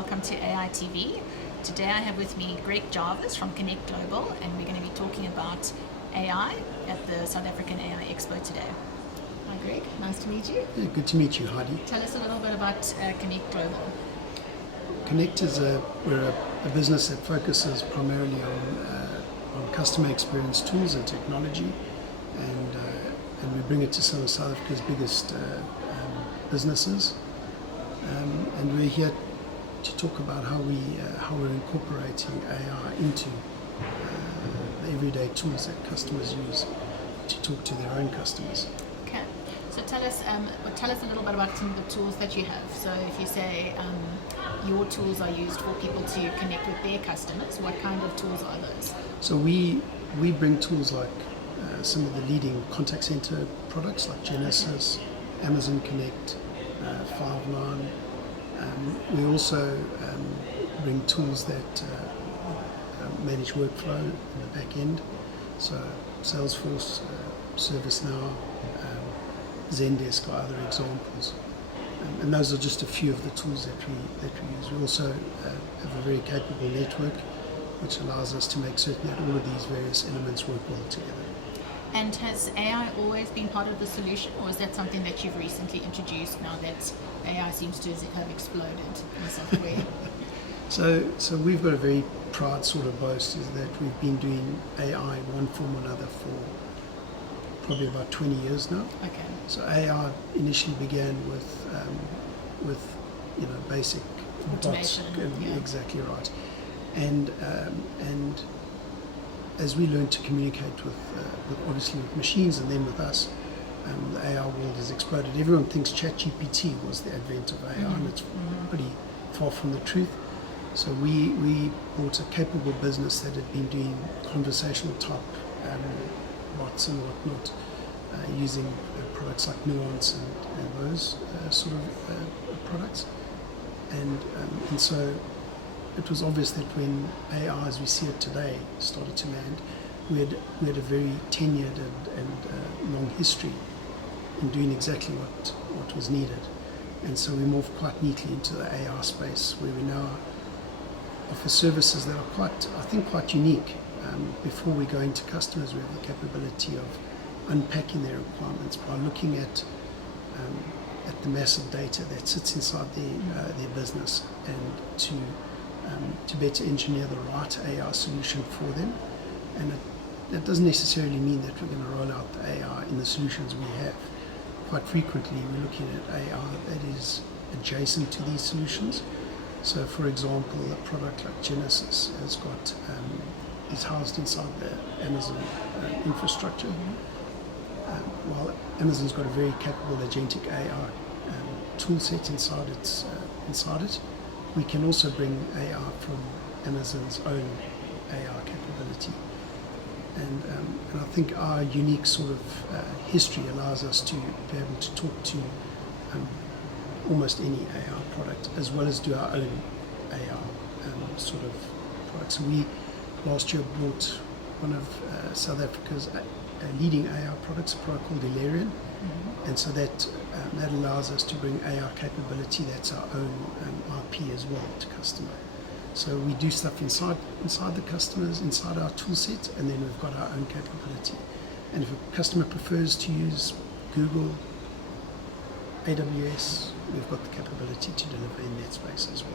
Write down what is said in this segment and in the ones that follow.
welcome to AI TV. Today I have with me Jarvis from Connect Global, and we're going to be talking about AI at the South African AI Expo today. Hi Greg, nice to meet you. Yeah, good to meet you, Heidi. Tell us a little bit about Connect Global. Connect is we're a business that focuses primarily on customer experience tools and technology, and we bring it to some of South Africa's biggest businesses. And we're here to talk about how we're incorporating AI into the everyday tools that customers use to talk to their own customers. Okay, so tell us a little bit about some of the tools that you have. So if you say your tools are used for people to connect with their customers, what kind of tools are those? So we bring tools like some of the leading contact center products like Genesis, Amazon Connect, Five9. We also bring tools that manage workflow in the back end, so Salesforce, ServiceNow, Zendesk are other examples, and those are just a few of the tools that we use. We also have a very capable network, which allows us to make certain that all of these various elements work well together. And has AI always been part of the solution, or is that something that you've recently introduced now that AI seems to have exploded in software? So we've got a very proud sort of boast, is that we've been doing AI in one form or another for probably about 20 years now. Okay. So AI initially began with basic automation. bots. Yeah. Exactly right. And as we learn to communicate with obviously with machines and then with us, the AI world has exploded. Everyone thinks ChatGPT was the advent of AI, and it's pretty far from the truth. So we bought a capable business that had been doing conversational type bots and whatnot, using products like Nuance and those sort of products. And so it was obvious that when AI as we see it today started to land, we had a very tenured and long history in doing exactly what was needed. And so we moved quite neatly into the AI space, where we now offer services that are quite unique. Before we go into customers, we have the capability of unpacking their requirements by looking at the massive data that sits inside their business, and to better engineer the right AI solution for them. And that doesn't necessarily mean that we're going to roll out the AI in the solutions we have. Quite frequently we're looking at AI that is adjacent to these solutions. So for example, a product like Genesis is housed inside the Amazon infrastructure. While Amazon's got a very capable agentic AI tool set inside it, we can also bring AI from Amazon's own AI capability. And I think our unique sort of history allows us to be able to talk to almost any AI product, as well as do our own AI sort of products. So we last year bought one of South Africa's leading AI products, a product called Ilarion. And so that allows us to bring AI capability that's our own IP as well to customer. So we do stuff inside the customers, inside our tool set, and then we've got our own capability. And if a customer prefers to use Google, AWS, we've got the capability to deliver in that space as well.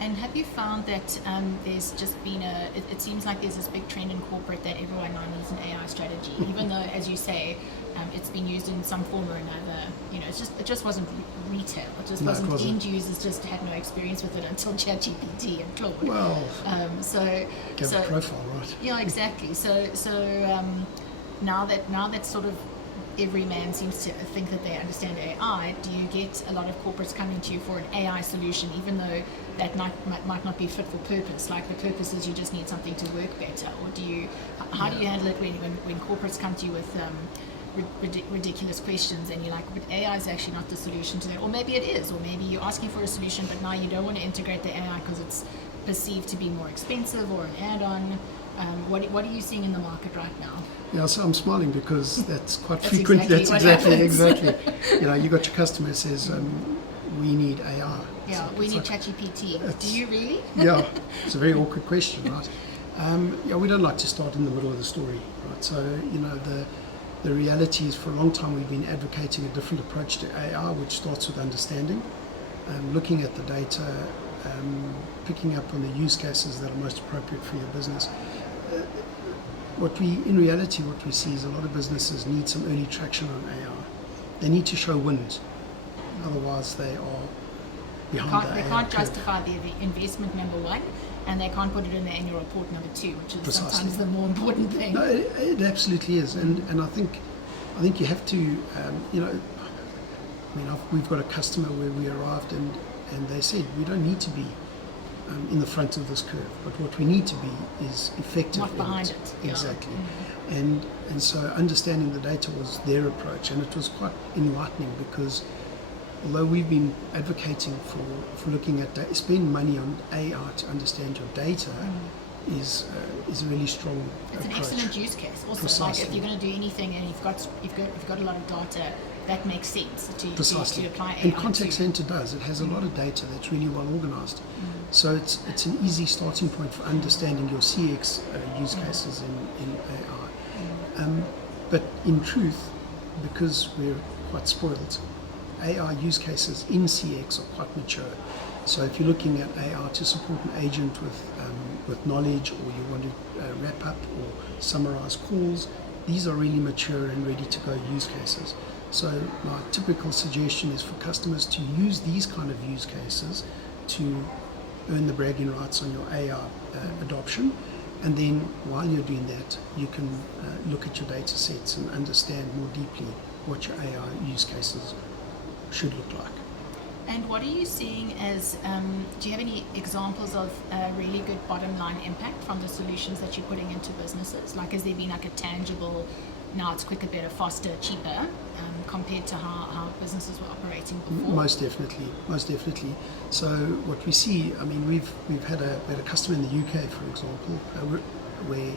And have you found that there's just been it seems like there's this big trend in corporate that everyone now needs an AI strategy, even though, as you say, it's been used in some form or another. You know, it just wasn't retail. It just wasn't. End users just had no experience with it until ChatGPT and Claude. Well, give a profile, right? Yeah, exactly. So now that sort of every man seems to think that they understand AI, do you get a lot of corporates coming to you for an AI solution, even though that might not be fit for purpose? Like the purpose is you just need something to work better, or how do you handle it when corporates come to you with ridiculous questions and you're like, but AI is actually not the solution to that, or maybe it is, or maybe you're asking for a solution but now you don't want to integrate the AI because it's perceived to be more expensive or an add-on. What are you seeing in the market right now? Yeah, so I'm smiling because that's quite frequent. Exactly. You know, you got your customer who says, we need AI. Yeah, we need ChatGPT. Do you really? Yeah, it's a very awkward question, right? Yeah, we don't like to start in the middle of the story, right? So, the reality is for a long time we've been advocating a different approach to AI, which starts with understanding, looking at the data, picking up on the use cases that are most appropriate for your business. In reality, what we see is a lot of businesses need some early traction on AI. They need to show wins, otherwise they are behind the They AI can't curve. justify the investment, number one, and they can't put it in the annual report, number two, which is Precisely. sometimes the more important thing. No, it absolutely is, and I think you have to, we've got a customer where we arrived and they said we don't need to be in the front of this curve, but what we need to be is effective. Not behind it. Yeah. Exactly. And so understanding the data was their approach, and it was quite enlightening because although we've been advocating for looking at data, spending money on AI to understand your data is a really strong It's approach. an excellent use case. Also, Precisely. like if you're going to do anything and you've got a lot of data, that makes sense to apply AI. And Contact Center does. It has a lot of data that's really well organized. So it's an easy starting point for understanding your CX use cases in AI. But in truth, because we're quite spoiled, AI use cases in CX are quite mature. So if you're looking at AI to support an agent with knowledge, or you want to wrap up or summarize calls, these are really mature and ready to go use cases. So my typical suggestion is for customers to use these kind of use cases to earn the bragging rights on your AI adoption. And then while you're doing that, you can look at your data sets and understand more deeply what your AI use cases should look like. And what are you seeing as, do you have any examples of really good bottom line impact from the solutions that you're putting into businesses? Like, has there been like a tangible, now it's quicker, better, faster, cheaper, compared to how businesses were operating before? Most definitely. So what we see, we've had a customer in the UK, for example, where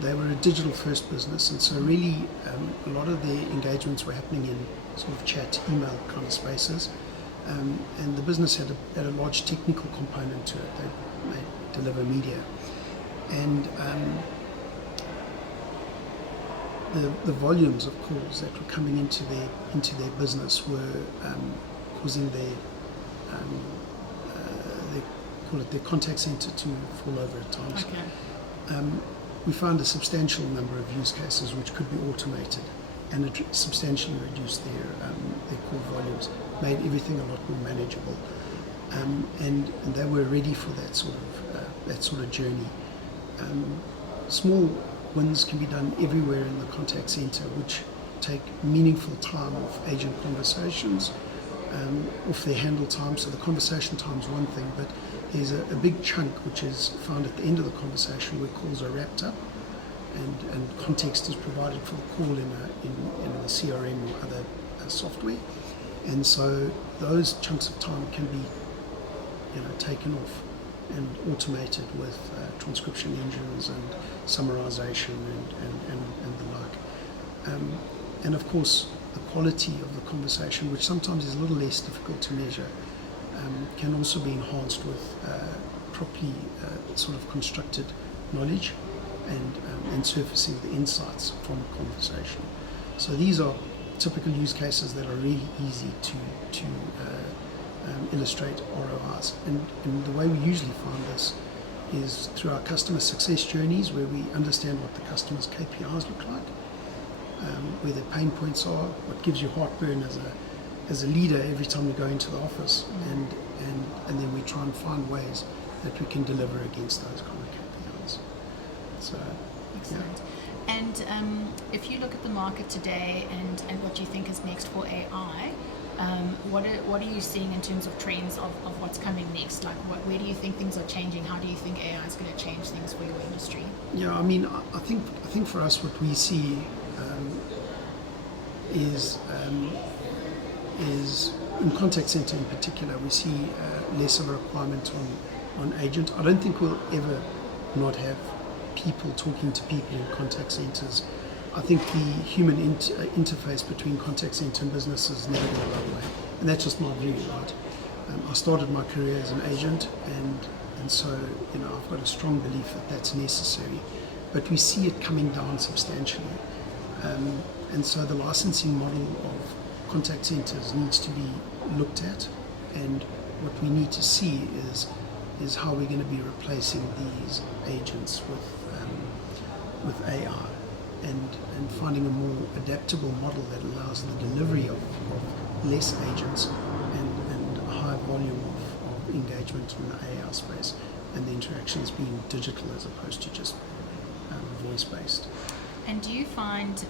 they were a digital first business, and so really a lot of their engagements were happening in sort of chat, email kind of spaces, and the business had a large technical component to it. They deliver media, and the volumes of calls that were coming into their business were causing their they call it their contact center to fall over at times. Okay. We found a substantial number of use cases which could be automated, and it substantially reduced their call volumes, made everything a lot more manageable, and they were ready for that sort of journey. Small wins can be done everywhere in the contact center, which take meaningful time off agent conversations, off their handle time. So the conversation time is one thing, but there's a big chunk which is found at the end of the conversation where calls are wrapped up and context is provided for the call in the CRM or other software. And so those chunks of time can be taken off and automated with transcription engines and summarization and the like. And of course, the quality of the conversation, which sometimes is a little less difficult to measure, can also be enhanced with properly sort of constructed knowledge and surfacing the insights from the conversation. So these are typical use cases that are really easy to illustrate ROIs. And the way we usually find this is through our customer success journeys, where we understand what the customer's KPIs look like, where their pain points are, what gives you heartburn as a leader every time we go into the office, and then we try and find ways that we can deliver against those kind of KPIs. So, excellent. Yeah. And if you look at the market today and what you think is next for AI, what are you seeing in terms of trends of what's coming next? Like, where do you think things are changing? How do you think AI is going to change things for your industry? Yeah, I think for us what we see is in contact center in particular, we see less of a requirement on agent. I don't think we'll ever not have people talking to people in contact centers. I think the human interface between contact center and business is never going to go away, and that's just my view, right? I started my career as an agent, and so I've got a strong belief that that's necessary, but we see it coming down substantially, and so the licensing model of contact centers needs to be looked at, and what we need to see is how we're going to be replacing these agents with AI, and finding a more adaptable model that allows the delivery of less agents and a high volume of engagement in the AI space, and the interactions being digital as opposed to just voice-based. And do you find,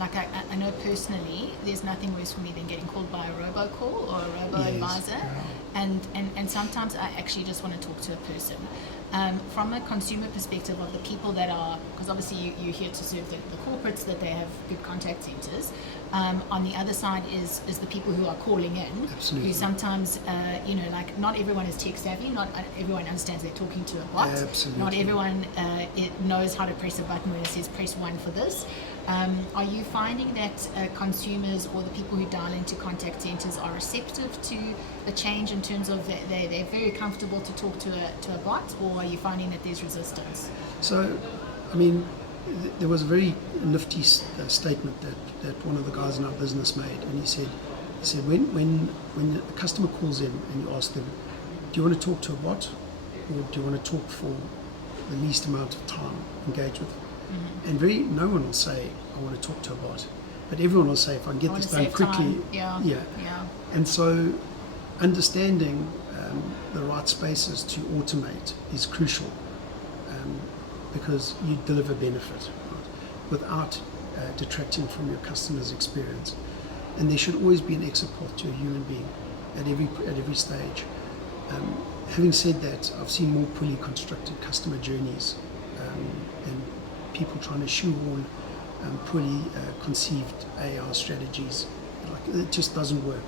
like I know personally, there's nothing worse for me than getting called by a robocall or a robo-advisor, and sometimes I actually just want to talk to a person. From a consumer perspective of the people that are, because obviously you're here to serve the corporates, that they have good contact centers. On the other side is the people who are calling in. Absolutely. Who sometimes, like not everyone is tech savvy, not everyone understands they're talking to a bot. Absolutely. Not everyone knows how to press a button when it says press 1 for this. Are you finding that consumers or the people who dial into contact centers are receptive to the change in terms of they're very comfortable to talk to a bot, or are you finding that there's resistance? So, I mean, there was a very nifty statement that one of the guys in our business made, and he said when a customer calls in and you ask them, do you want to talk to a bot, or do you want to talk for the least amount of time, engage with them? Mm-hmm. And no one will say, I want to talk to a bot, but everyone will say, if I can get this done quickly. Yeah. And so understanding the right spaces to automate is crucial, because you deliver benefit, right, without detracting from your customer's experience. And there should always be an exit path to a human being at every stage. Having said that, I've seen more poorly constructed customer journeys, and people trying to shoehorn poorly conceived AI strategies. Like, it just doesn't work.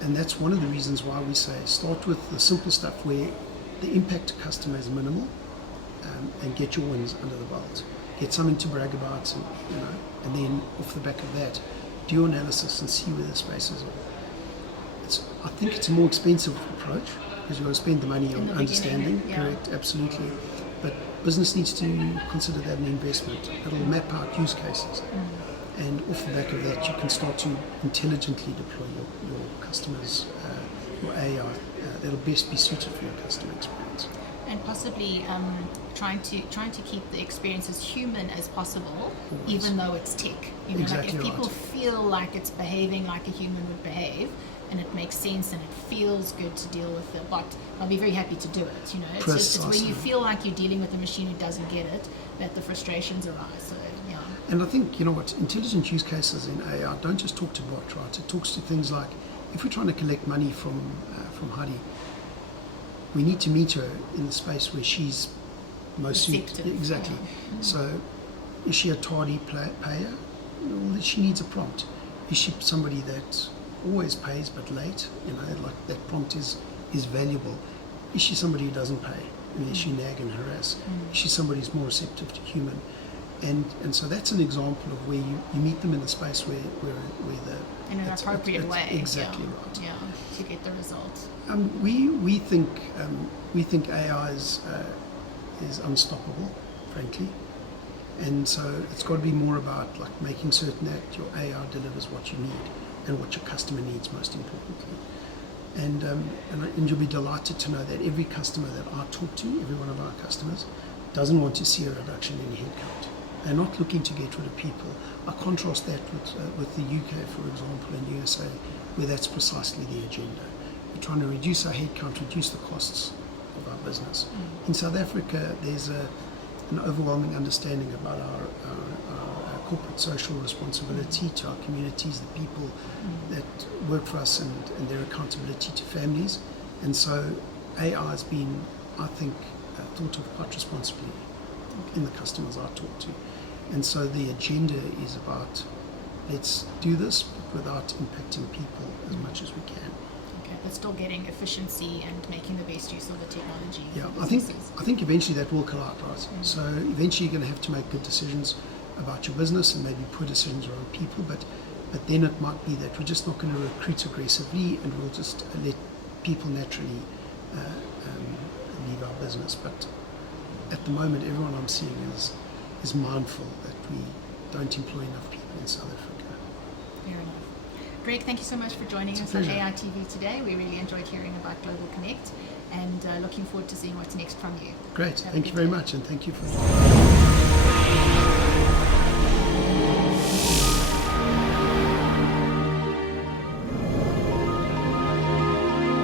And that's one of the reasons why we say start with the simple stuff where the impact to customer is minimal, and get your wins under the belt. Get something to brag about, and then off the back of that, do your analysis and see where the spaces are. I think it's a more expensive approach because you've got to spend the money on understanding. Yeah. Correct, absolutely. But business needs to consider that an investment. It'll map out use cases. And off the back of that, you can start to intelligently deploy your customers, your AI that'll best be suited for your customer experience. And possibly trying to keep the experience as human as possible, Always. even though it's tech. Exactly like if people right. feel like it's behaving like a human would behave, and it makes sense and it feels good to deal with the bot, I'll be very happy to do it. It's when you feel like you're dealing with a machine who doesn't get it that the frustrations arise. So yeah. And I think, intelligent use cases in AI don't just talk to bot, right? It talks to things like, if we're trying to collect money from Heidi, we need to meet her in the space where she's most suited. Exactly. Yeah. So, is she a tardy payer? Well, she needs a prompt. Is she somebody that always pays but late? Like that prompt is valuable. Is she somebody who doesn't pay? Is she nag and harass? Is she somebody who's more receptive to human? And so that's an example of where you meet them in the space where the In an appropriate way. Exactly right. Yeah, to get the result. We think AI is unstoppable, frankly, and so it's got to be more about like making certain that your AI delivers what you need and what your customer needs, most importantly. And you'll be delighted to know that every customer that I talk to, every one of our customers, doesn't want to see a reduction in headcount. They're not looking to get rid of people. I contrast that with the UK, for example, and USA, where that's precisely the agenda. We're trying to reduce our headcount, reduce the costs of our business. In South Africa, there's an overwhelming understanding about our corporate social responsibility to our communities, the people that work for us, and their accountability to families. And so AI has been, I think, thought of quite responsibly in the customers I talk to. And so the agenda is about, let's do this but without impacting people as much as we can. Okay, but still getting efficiency and making the best use of the technology. Yeah, for I think eventually that will collide, right? So eventually you're going to have to make good decisions about your business and maybe poor decisions around people, but But then it might be that we're just not going to recruit aggressively, and we'll just let people naturally leave our business. But at the moment, everyone I'm seeing is mindful that we don't employ enough people in South Africa. Fair enough. Greg, thank you so much for joining us on AI TV today. We really enjoyed hearing about Global Connect, and looking forward to seeing what's next from you. Great. Thank you very much, and thank you for